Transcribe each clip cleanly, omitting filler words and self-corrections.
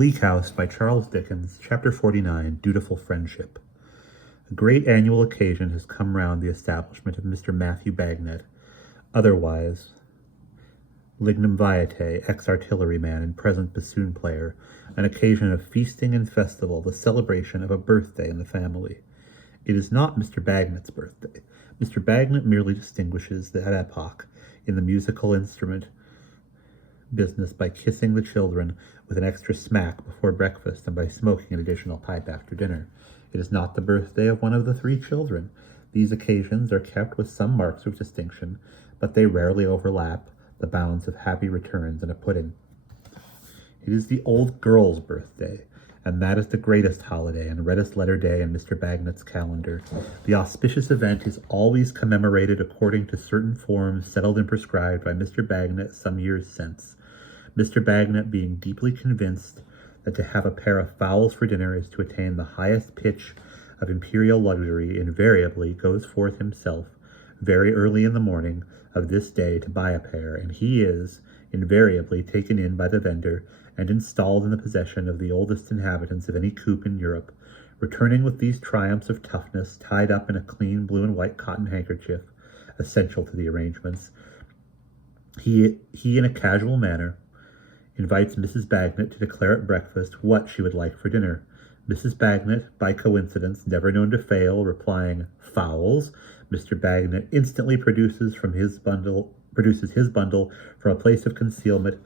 Bleak House by Charles Dickens, Chapter 49, Dutiful Friendship. A great annual occasion has come round the establishment of Mr. Matthew Bagnet, otherwise Lignum Vitae, ex-artilleryman and present bassoon-player, an occasion of feasting and festival, the celebration of a birthday in the family. It is not Mr. Bagnet's birthday. Mr. Bagnet merely distinguishes that epoch in the musical instrument business by kissing the children with an extra smack before breakfast and by smoking an additional pipe after dinner. It is not the birthday of one of the 3 children. These occasions are kept with some marks of distinction, but they rarely overlap the bounds of happy returns and a pudding. It is the old girl's birthday, and that is the greatest holiday and reddest letter day in Mr. Bagnet's calendar. The auspicious event is always commemorated according to certain forms settled and prescribed by Mr. Bagnet some years since. Mr. Bagnet being deeply convinced that to have a pair of fowls for dinner is to attain the highest pitch of imperial luxury, invariably goes forth himself very early in the morning of this day to buy a pair, and he is invariably taken in by the vendor and installed in the possession of the oldest inhabitants of any coop in Europe, returning with these triumphs of toughness tied up in a clean blue and white cotton handkerchief, essential to the arrangements. He in a casual manner invites Mrs. Bagnet to declare at breakfast what she would like for dinner. Mrs. Bagnet, by coincidence, never known to fail, replying, "Fowls," Mr. Bagnet instantly produces his bundle from a place of concealment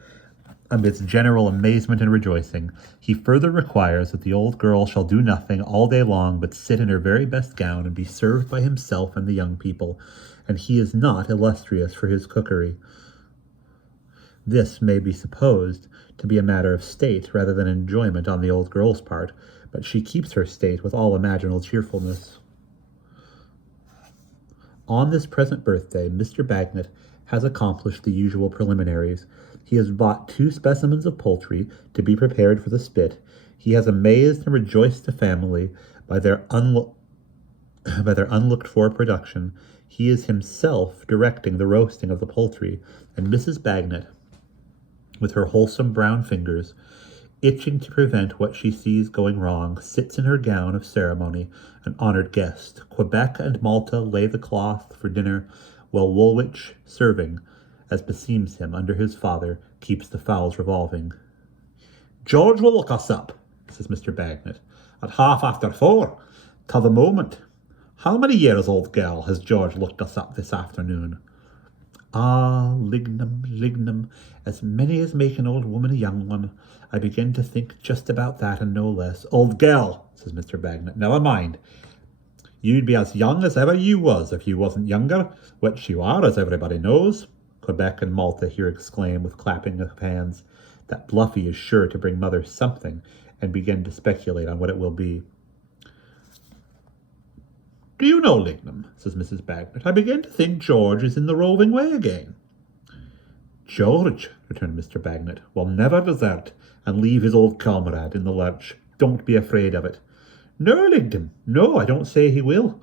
amidst general amazement and rejoicing. He further requires that the old girl shall do nothing all day long but sit in her very best gown and be served by himself and the young people, and he is not illustrious for his cookery. This may be supposed to be a matter of state rather than enjoyment on the old girl's part, but she keeps her state with all imaginable cheerfulness. On this present birthday, Mr. Bagnet has accomplished the usual preliminaries. He has bought 2 specimens of poultry to be prepared for the spit. He has amazed and rejoiced the family by their unlooked-for production. He is himself directing the roasting of the poultry, and Mrs. Bagnet, with her wholesome brown fingers, itching to prevent what she sees going wrong, sits in her gown of ceremony, an honored guest. Quebec and Malta lay the cloth for dinner, while Woolwich, serving, as beseems him under his father, keeps the fowls revolving. "George will look us up," says Mr. Bagnet, "at 4:30, till the moment. How many years, old girl, has George looked us up this afternoon?" "Ah, lignum, as many as make an old woman a young one. I begin to think just about that and no less." "Old girl," says Mr. Bagnet, "never mind. You'd be as young as ever you was if you wasn't younger, which you are, as everybody knows." Quebec and Malta here exclaim with clapping of hands that Bluffy is sure to bring mother something, and begin to speculate on what it will be. "Do you know, Lignum," says Mrs. Bagnet, "I begin to think George is in the roving way again." "George," returned Mr. Bagnet, "will never desert and leave his old comrade in the lurch. Don't be afraid of it." "No, Lignum, no, I don't say he will.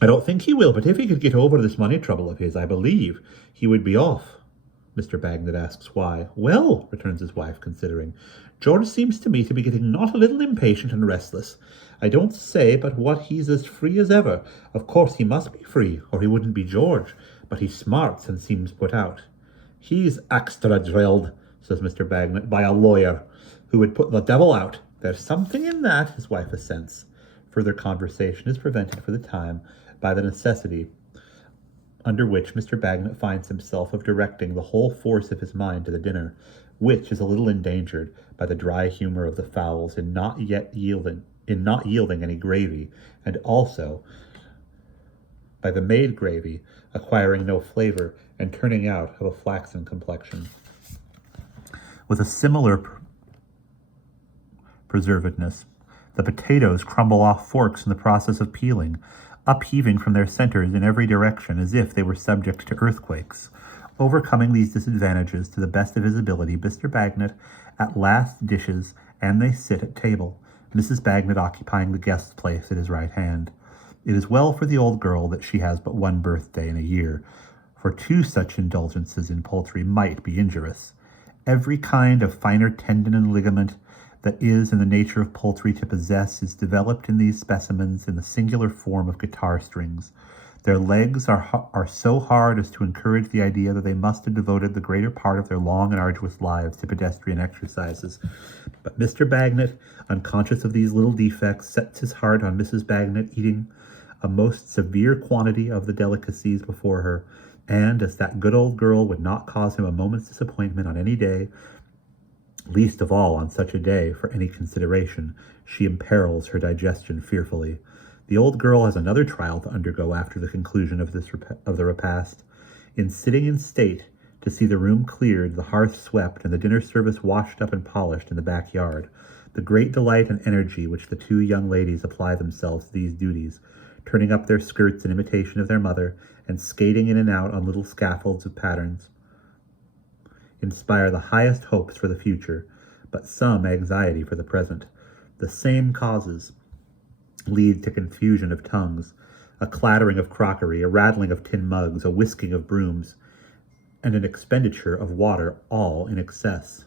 I don't think he will, but if he could get over this money trouble of his, I believe he would be off." Mr. Bagnet asks why. "Well," returns his wife, considering, "George seems to me to be getting not a little impatient and restless. I don't say but what he's as free as ever. Of course he must be free, or he wouldn't be George, but he smarts and seems put out." "He's extra drilled," says Mr. Bagnet, "by a lawyer who would put the devil out." "There's something in that," his wife assents. Further conversation is prevented for the time by the necessity under which Mr. Bagnet finds himself of directing the whole force of his mind to the dinner, which is a little endangered by the dry humor of the fowls in not yielding any gravy, and also by the made gravy acquiring no flavor and turning out of a flaxen complexion. With a similar preservedness, the potatoes crumble off forks in the process of peeling, upheaving from their centers in every direction as if they were subject to earthquakes. Overcoming these disadvantages to the best of his ability, Mr. Bagnet at last dishes, and they sit at table, Mrs. Bagnet occupying the guest's place at his right hand. It is well for the old girl that she has but one birthday in a year, for 2 such indulgences in poultry might be injurious. Every kind of finer tendon and ligament that is in the nature of poultry to possess is developed in these specimens in the singular form of guitar strings. Their legs are so hard as to encourage the idea that they must have devoted the greater part of their long and arduous lives to pedestrian exercises. But Mr. Bagnet, unconscious of these little defects, sets his heart on Mrs. Bagnet eating a most severe quantity of the delicacies before her, and as that good old girl would not cause him a moment's disappointment on any day, least of all on such a day for any consideration, she imperils her digestion fearfully. The old girl has another trial to undergo after the conclusion of the repast. In sitting in state to see the room cleared, the hearth swept, and the dinner service washed up and polished in the backyard, the great delight and energy which the two young ladies apply themselves to these duties, turning up their skirts in imitation of their mother, and skating in and out on little scaffolds of patterns, inspire the highest hopes for the future, but some anxiety for the present. The same causes lead to confusion of tongues, a clattering of crockery, a rattling of tin mugs, a whisking of brooms, and an expenditure of water, all in excess.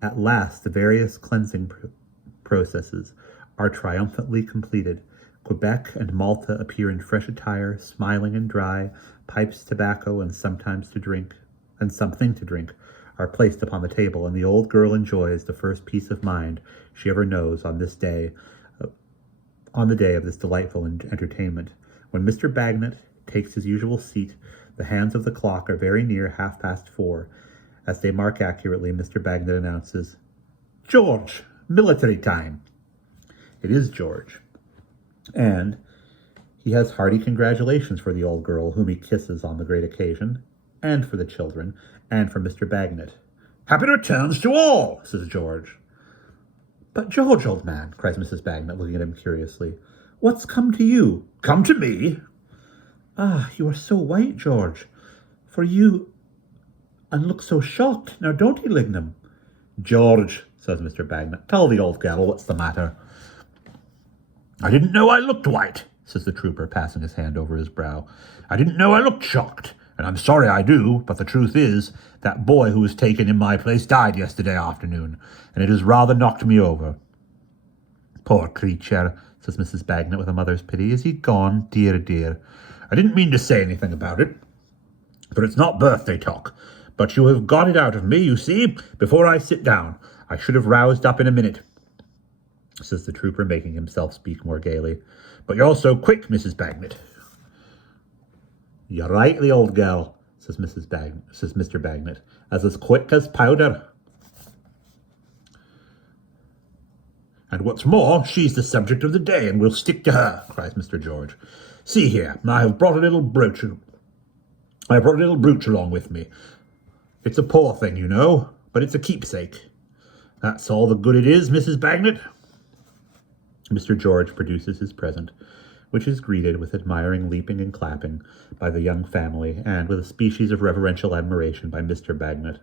At last the various cleansing processes are triumphantly completed. Quebec and Malta appear in fresh attire, smiling and dry. Pipes, tobacco, and something to drink, are placed upon the table, and the old girl enjoys the first peace of mind she ever knows on the day of this delightful entertainment. When Mr. Bagnet takes his usual seat, the hands of the clock are very near 4:30. As they mark accurately, Mr. Bagnet announces, "George, military time." It is George, and he has hearty congratulations for the old girl, whom he kisses on the great occasion, and for the children, and for Mr. Bagnet. "Happy returns to all," says George. "But George, old man," cries Mrs. Bagnet, looking at him curiously, "what's come to you?" "Come to me?" "Ah, you are so white, George, for you, and look so shocked. Now don't he, Lignum?" "George," says Mr. Bagnet, "tell the old girl what's the matter." "I didn't know I looked white," says the trooper, passing his hand over his brow. "I didn't know I looked shocked, and I'm sorry I do, but the truth is, that boy who was taken in my place died yesterday afternoon, and it has rather knocked me over." "Poor creature," says Mrs. Bagnet with a mother's pity. "Is he gone? Dear, dear." "I didn't mean to say anything about it, for it's not birthday talk, but you have got it out of me, you see, before I sit down. I should have roused up in a minute," says the trooper, making himself speak more gaily. "But you're so quick, Mrs. Bagnet." "You're right, the old girl," says Mr. Bagnet, as quick as powder. "And what's more, she's the subject of the day, and we'll stick to her," cries Mr. George. "See here, I have brought a little brooch along with me. It's a poor thing, you know, but it's a keepsake. That's all the good it is, Mrs. Bagnet." Mr. George produces his present, which is greeted with admiring leaping and clapping by the young family, and with a species of reverential admiration by Mr. Bagnet.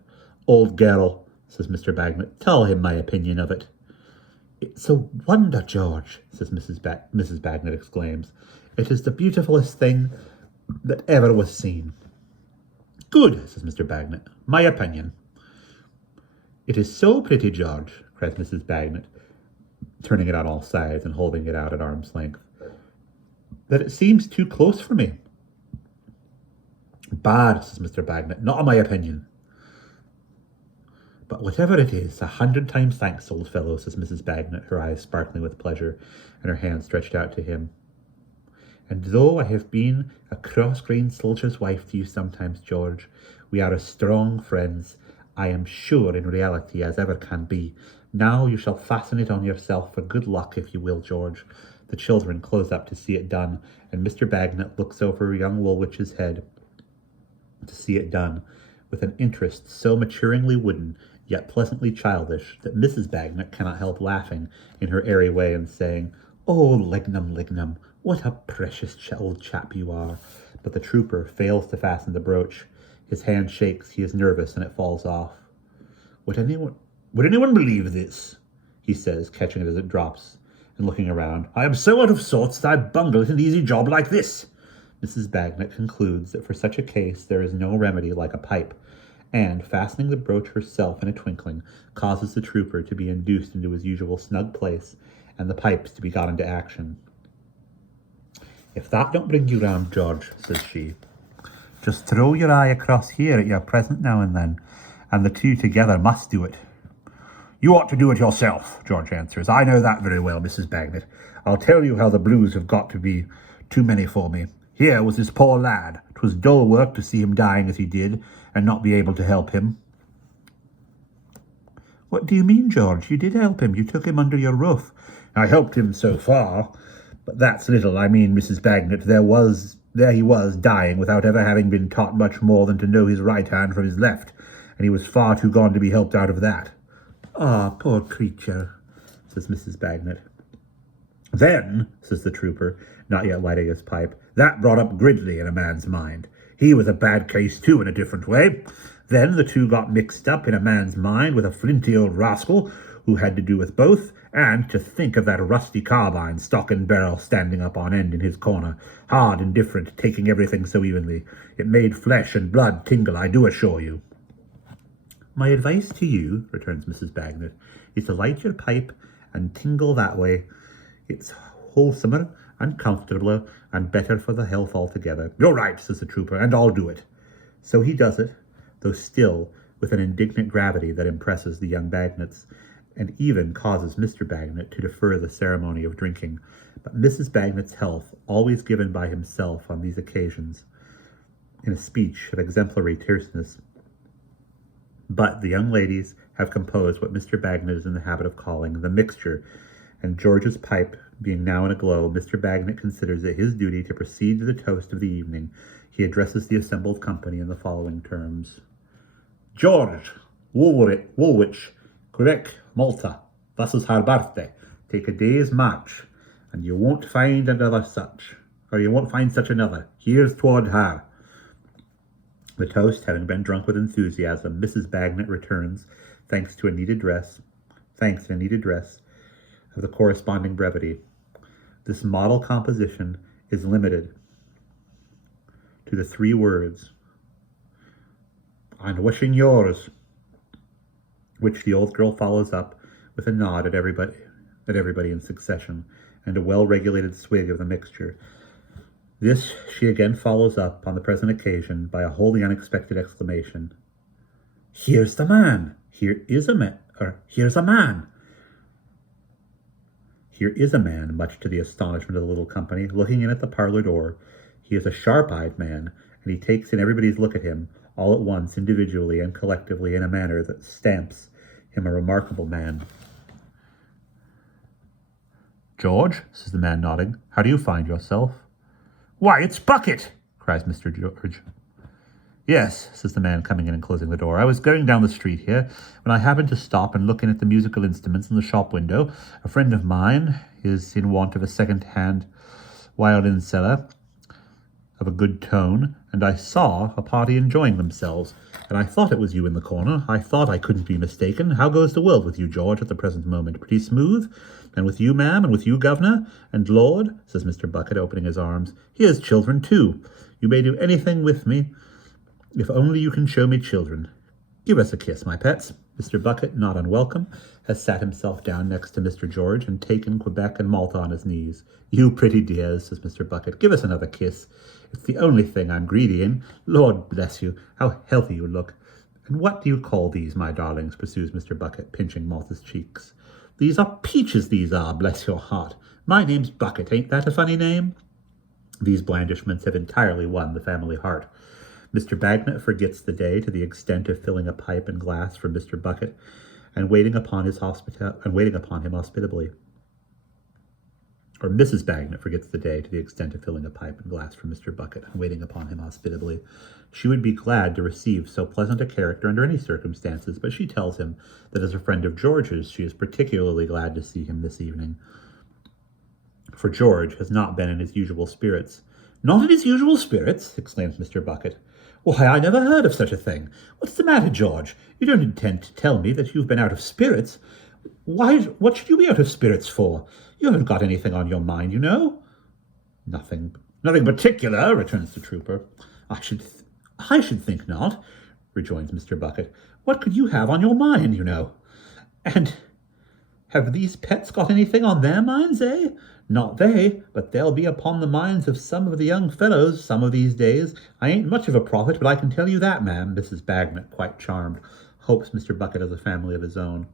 "Old girl," says Mr. Bagnet, "tell him my opinion of it." "It's a wonder, George," says Mrs. Bagnet exclaims. "It is the beautifulest thing that ever was seen." "Good," says Mr. Bagnet. "My opinion." "It is so pretty, George," cries Mrs. Bagnet, turning it on all sides and holding it out at arm's length, "that it seems too close for me." "Bad," says Mr. Bagnet. "Not my opinion." "But whatever it is, 100 times thanks, old fellow," says Mrs. Bagnet, her eyes sparkling with pleasure, and her hand stretched out to him. "And though I have been a cross-grained soldier's wife to you sometimes, George, we are as strong friends, I am sure, in reality, as ever can be. Now you shall fasten it on yourself for good luck, if you will, George." The children close up to see it done, and Mr. Bagnet looks over young Woolwich's head to see it done, with an interest so maturingly wooden, yet pleasantly childish, that Mrs. Bagnet cannot help laughing in her airy way and saying, "Oh, Lignum, Lignum, what a precious old chap you are." But the trooper fails to fasten the brooch. His hand shakes, he is nervous, and it falls off. Would anyone believe this?" he says, catching it as it drops, and looking around. "I am so out of sorts that I bungle at an easy job like this." Mrs. Bagnet concludes that for such a case there is no remedy like a pipe, and, fastening the brooch herself in a twinkling, causes the trooper to be induced into his usual snug place, and the pipes to be got into action. "If that don't bring you round, George," says she, "just throw your eye across here at your present now and then, and the two together must do it." "You ought to do it yourself," George answers. "I know that very well, Mrs. Bagnet. I'll tell you how the blues have got to be too many for me. Here was this poor lad. 'Twas dull work to see him dying as he did, and not be able to help him." "What do you mean, George? You did help him. You took him under your roof." "I helped him so far, but that's little. I mean, Mrs. Bagnet, there he was, dying without ever having been taught much more than to know his right hand from his left, and he was far too gone to be helped out of that." "Ah, poor creature," says Mrs. Bagnet. "Then," says the trooper, not yet lighting his pipe, "that brought up Gridley in a man's mind. He was a bad case, too, in a different way. Then the two got mixed up in a man's mind with a flinty old rascal who had to do with both, and to think of that rusty carbine, stock and barrel, standing up on end in his corner, hard and different, taking everything so evenly. It made flesh and blood tingle, I do assure you." "My advice to you," returns Mrs. Bagnet, "is to light your pipe and tingle that way. It's wholesomer and comfortabler and better for the health altogether." "You're right," says the trooper, "and I'll do it." So he does it, though still with an indignant gravity that impresses the young Bagnets, and even causes Mr. Bagnet to defer the ceremony of drinking. But Mrs. Bagnet's health, always given by himself on these occasions, in a speech of exemplary terseness. But the young ladies have composed what Mr. Bagnet is in the habit of calling the mixture, and George's pipe being now in a glow, Mr. Bagnet considers it his duty to proceed to the toast of the evening. He addresses the assembled company in the following terms: "George, Woolwich, Quebec, Malta, this is her birthday. Take a day's march, and you won't find such another. Here's toward her." The toast having been drunk with enthusiasm, Mrs. Bagnet returns, thanks in a needed dress of the corresponding brevity. This model composition is limited to the 3 words, "and wishing yours," which the old girl follows up with a nod at everybody in succession, and a well-regulated swig of the mixture. This she again follows up on the present occasion by a wholly unexpected exclamation: "Here's the man! Here is a man! Here is a man," much to the astonishment of the little company, looking in at the parlor door. He is a sharp-eyed man, and he takes in everybody's look at him, all at once, individually and collectively, in a manner that stamps him a remarkable man. "George," says the man, nodding, "how do you find yourself?" "Why, it's Bucket!" cries Mr. George. "Yes," says the man, coming in and closing the door. "I was going down the street here, when I happened to stop and look in at the musical instruments in the shop window. A friend of mine is in want of a second-hand violin cellar of a good tone, and I saw a party enjoying themselves, and I thought it was you in the corner. I thought I couldn't be mistaken. How goes the world with you, George, at the present moment? Pretty smooth? And with you, ma'am, and with you, governor? And Lord," says Mr. Bucket, opening his arms, "here's children, too. You may do anything with me, if only you can show me children. Give us a kiss, my pets." Mr. Bucket, not unwelcome, has sat himself down next to Mr. George and taken Quebec and Malta on his knees. "You pretty dears," says Mr. Bucket, "give us another kiss. It's the only thing I'm greedy in. Lord bless you, how healthy you look. And what do you call these, my darlings?" pursues Mr. Bucket, pinching Malta's cheeks. "These are peaches, these are, bless your heart. My name's Bucket, ain't that a funny name?" These blandishments have entirely won the family heart. Mr. Bagnet forgets the day to the extent of filling a pipe and glass for Mr. Bucket, and waiting upon him hospitably. Or Mrs. Bagnet forgets the day to the extent of filling a pipe and glass for Mr. Bucket, and waiting upon him hospitably. She would be glad to receive so pleasant a character under any circumstances, but she tells him that as a friend of George's, she is particularly glad to see him this evening, for George has not been in his usual spirits. "Not in his usual spirits?" exclaims Mr. Bucket. "Why, I never heard of such a thing. What's the matter, George? You don't intend to tell me that you've been out of spirits? Why, what should you be out of spirits for? You haven't got anything on your mind, you know." Nothing particular," returns the trooper. I should think not. rejoins Mr. Bucket. "What could you have on your mind, you know? And have these pets got anything on their minds, eh? Not they, but they'll be upon the minds of some of the young fellows some of these days. I ain't much of a prophet, but I can tell you that, ma'am." Mrs. Bagnet, quite charmed, hopes Mr. Bucket has a family of his own.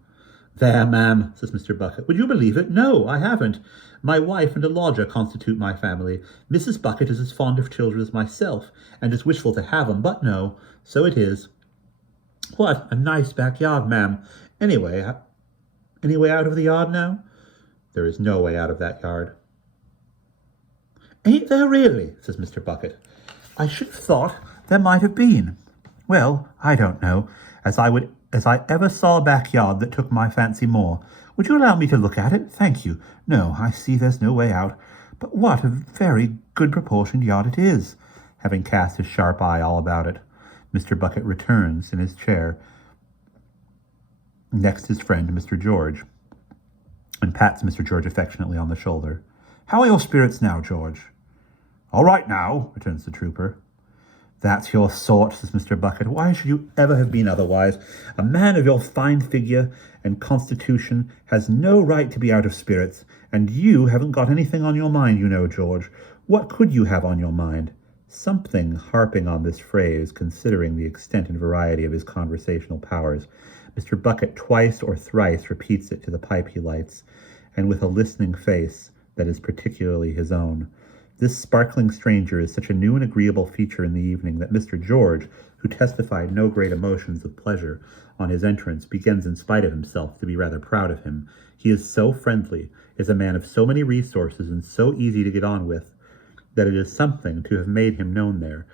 "There, ma'am," says Mr. Bucket. "Would you believe it? No, I haven't. My wife and a lodger constitute my family. Mrs. Bucket is as fond of children as myself, and is wishful to have 'em, but no, so it is." "What a nice backyard, ma'am. Any way out of the yard now?" "There is no way out of that yard." "Ain't there really?" says Mr. Bucket. "I should have thought there might have been. Well, I don't know, as I ever saw a backyard that took my fancy more. Would you allow me to look at it? Thank you. No, I see there's no way out. But what a very good proportioned yard it is." Having cast his sharp eye all about it, Mr. Bucket returns in his chair next his friend, Mr. George, and pats Mr. George affectionately on the shoulder. "How are your spirits now, George?" "All right now," returns the trooper. "That's your sort," says Mr. Bucket. "Why should you ever have been otherwise? A man of your fine figure and constitution has no right to be out of spirits, and you haven't got anything on your mind, you know, George. What could you have on your mind?" Something harping on this phrase, considering the extent and variety of his conversational powers. Mr. Bucket twice or thrice repeats it to the pipe he lights, and with a listening face that is particularly his own. This sparkling stranger is such a new and agreeable feature in the evening that Mr. George, who testified no great emotions of pleasure on his entrance, begins in spite of himself to be rather proud of him. He is so friendly, is a man of so many resources, and so easy to get on with, that it is something to have made him known there.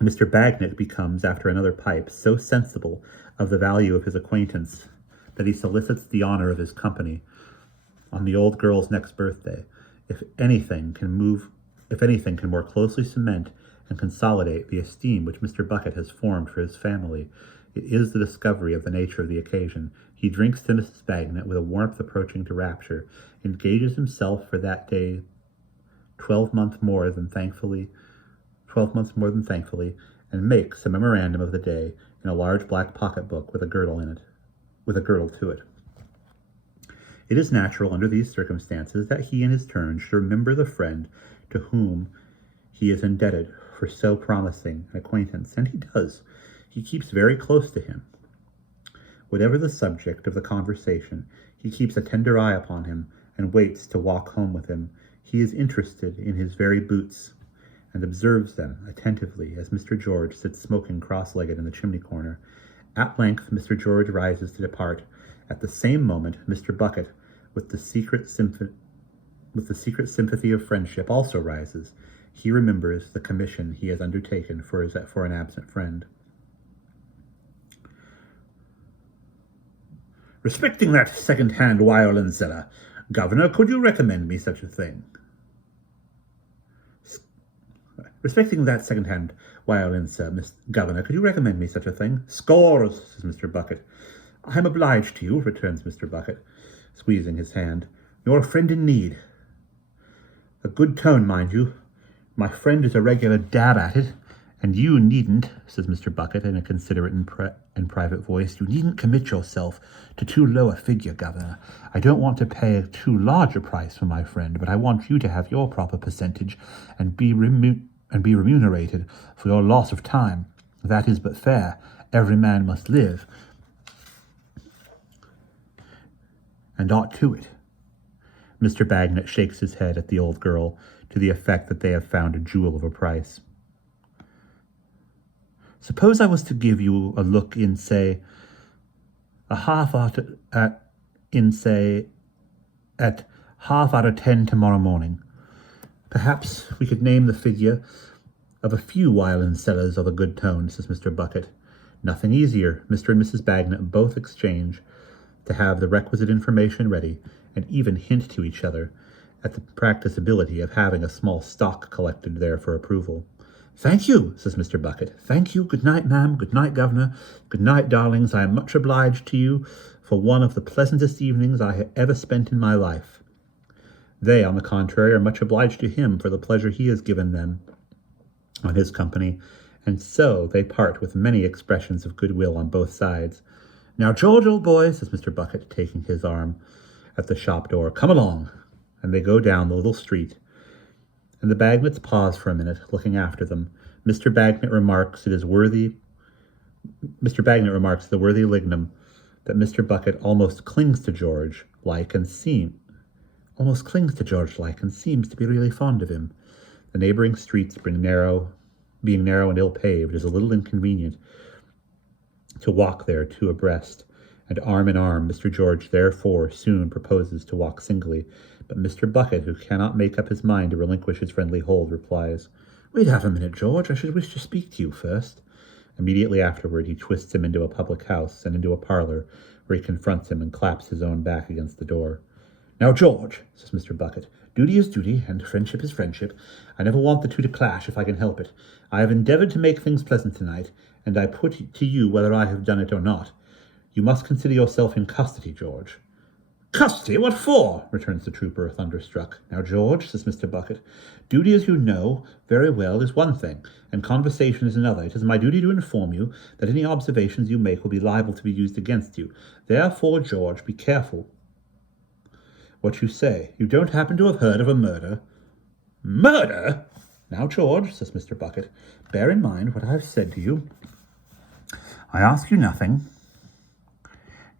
Mr. Bagnet becomes, after another pipe, so sensible of the value of his acquaintance that he solicits the honor of his company on the old girl's next birthday. If anything can more closely cement and consolidate the esteem which Mr. Bucket has formed for his family, it is the discovery of the nature of the occasion. He drinks to Mrs. Bagnet with a warmth approaching to rapture, engages himself for that day 12 months more than thankfully, and makes a memorandum of the day in a large black pocketbook with a girdle to it. It is natural under these circumstances that he in his turn should remember the friend to whom he is indebted for so promising an acquaintance, and he does. He keeps very close to him. Whatever the subject of the conversation, he keeps a tender eye upon him and waits to walk home with him. He is interested in his very boots and observes them attentively as Mr. George sits smoking cross-legged in the chimney corner. At length Mr. George rises to depart. At the same moment, Mr. Bucket, with the secret sympathy of friendship, also rises. He remembers the commission he has undertaken for an absent friend. "Respecting that second-hand violin seller, Governor, could you recommend me such a thing?" "Respecting that second-hand violin, Governor, could you recommend me such a thing?" "Scores," says Mr. Bucket. "I am obliged to you," returns Mr. Bucket, squeezing his hand. "You're a friend in need. A good tone, mind you. My friend is a regular dab at it, and you needn't," says Mr. Bucket in a considerate and private voice, "you needn't commit yourself to too low a figure, Governor. I don't want to pay too large a price for my friend, but I want you to have your proper percentage and be remunerated for your loss of time. That is but fair. Every man must live, and ought to it." Mr. Bagnet shakes his head at the old girl to the effect that they have found a jewel of a price. "Suppose I was to give you a look in, say, at half out of 10 tomorrow morning. Perhaps we could name the figure of a few violin sellers of a good tone," says Mr. Bucket. Nothing easier. Mr. and Mrs. Bagnet both exchange to have the requisite information ready, and even hint to each other at the practicability of having a small stock collected there for approval. "Thank you," says Mr. Bucket. "Thank you. Good night, ma'am. Good night, Governor. Good night, darlings. I am much obliged to you for one of the pleasantest evenings I have ever spent in my life." They, on the contrary, are much obliged to him for the pleasure he has given them on his company, And so they part with many expressions of goodwill on both sides. "Now, George, old boy," says Mr. Bucket, taking his arm at the shop door, "come along." And they go down the little street, and the Bagnets pause for a minute, looking after them. Mr. Bagnet remarks the worthy Lignum that Mr. Bucket almost clings to George like and seems to be really fond of him. The neighboring streets being narrow and ill-paved, is a little inconvenient to walk there two abreast, and arm in arm Mr. George therefore soon proposes to walk singly, but Mr. Bucket, who cannot make up his mind to relinquish his friendly hold, replies, "Wait half a minute, George, I should wish to speak to you first." Immediately afterward he twists him into a public house and into a parlour, where he confronts him and claps his own back against the door. "Now, George," says Mr. Bucket, "duty is duty, and friendship is friendship. I never want the two to clash if I can help it. I have endeavoured to make things pleasant tonight, and I put to you whether I have done it or not. You must consider yourself in custody, George." "Custody? What for?" returns the trooper, thunderstruck. "Now, George," says Mr. Bucket, "duty, as you know very well, is one thing, and conversation is another. It is my duty to inform you that any observations you make will be liable to be used against you. Therefore, George, be careful what you say. You don't happen to have heard of a murder?" "Murder?" "Now, George," says Mr. Bucket, "bear in mind what I have said to you. I ask you nothing.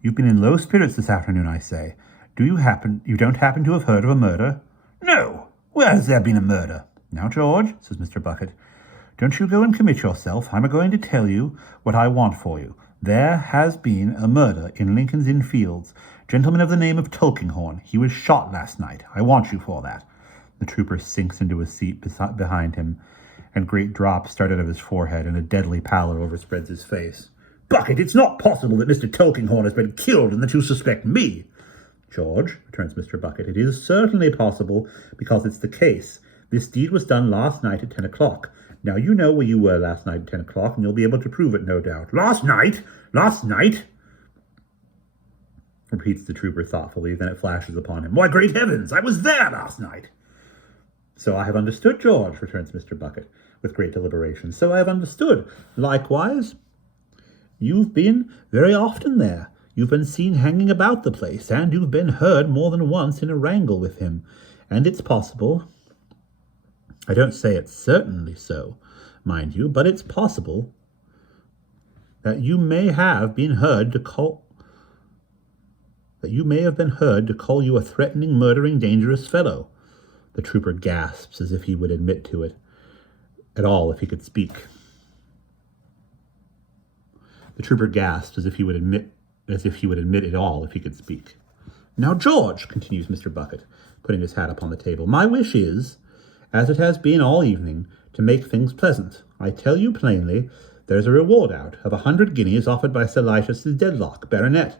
You've been in low spirits this afternoon, I say. You don't happen to have heard of a murder?" "No. Where has there been a murder?" "Now, George," says Mr. Bucket, "don't you go and commit yourself. I'm going to tell you what I want for you. There has been a murder in Lincoln's Inn Fields. Gentleman of the name of Tulkinghorn. He was shot last night. I want you for that." The trooper sinks into a seat behind him, and great drops start out of his forehead, and a deadly pallor overspreads his face. "Bucket, it's not possible that Mr. Tulkinghorn has been killed and that you suspect me." "George," returns Mr. Bucket, "it is certainly possible, because it's the case. This deed was done last night at 10 o'clock. Now, you know where you were last night at 10 o'clock, and you'll be able to prove it, no doubt." "Last night? Last night?" repeats the trooper thoughtfully. Then it flashes upon him. "Why, great heavens, I was there last night." "So I have understood, George," returns Mr. Bucket, with great deliberation. "So I have understood. Likewise, you've been very often there. You've been seen hanging about the place, and you've been heard more than once in a wrangle with him. And it's possible, I don't say it's certainly so, mind you, but it's possible that you may have been heard to call you a threatening, murdering, dangerous fellow." The trooper gasps as if he would admit to it at all if he could speak. The trooper gasps as if he would admit it all if he could speak. "Now, George," continues Mr. Bucket, putting his hat upon the table, "my wish is, as it has been all evening, to make things pleasant. I tell you plainly, there's a reward out of 100 guineas offered by Sir Lychas' Dedlock, Baronet.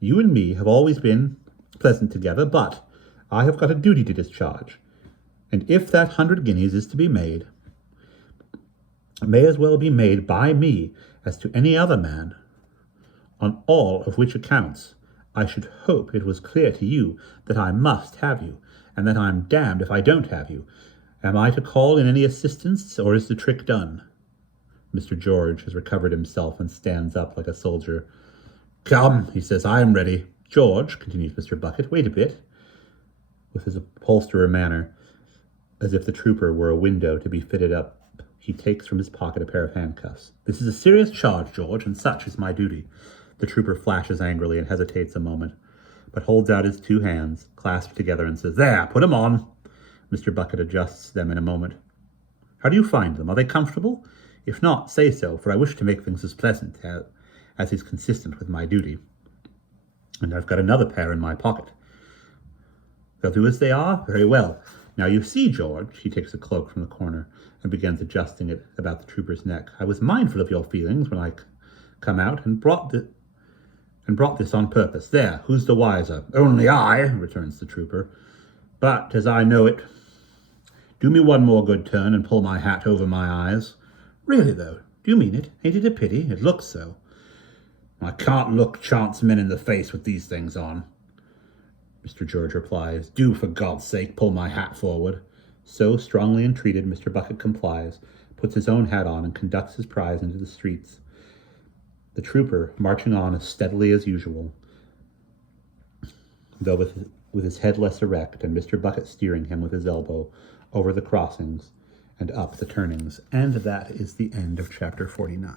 You and me have always been pleasant together, but I have got a duty to discharge, and if that 100 guineas is to be made, it may as well be made by me as to any other man, on all of which accounts I should hope it was clear to you that I must have you, and that I'm damned if I don't have you. Am I to call in any assistance, or is the trick done?" Mr. George has recovered himself and stands up like a soldier. "Come," he says, "I am ready." "George," continues Mr. Bucket, "wait a bit," with his upholsterer manner, as if the trooper were a window to be fitted up. He takes from his pocket a pair of handcuffs. "This is a serious charge, George, and such is my duty." The trooper flashes angrily and hesitates a moment, but holds out his two hands, clasped together, and says, "There, put 'em on." Mr. Bucket adjusts them in a moment. "How do you find them? Are they comfortable? If not, say so, for I wish to make things as pleasant as is consistent with my duty. And I've got another pair in my pocket." "They'll do as they are? Very well. Now, you see, George," he takes a cloak from the corner and begins adjusting it about the trooper's neck, "I was mindful of your feelings when I come out and brought this on purpose. There, who's the wiser?" "Only I," returns the trooper. "But, as I know it, do me one more good turn and pull my hat over my eyes." "Really, though, do you mean it? Ain't it a pity? It looks so." "I can't look chance men in the face with these things on," Mr. George replies. "Do, for God's sake, pull my hat forward." So, strongly entreated, Mr. Bucket complies, puts his own hat on, and conducts his prize into the streets. The trooper, marching on as steadily as usual, though with his head less erect, and Mr. Bucket steering him with his elbow over the crossings and up the turnings. And that is the end of chapter 49.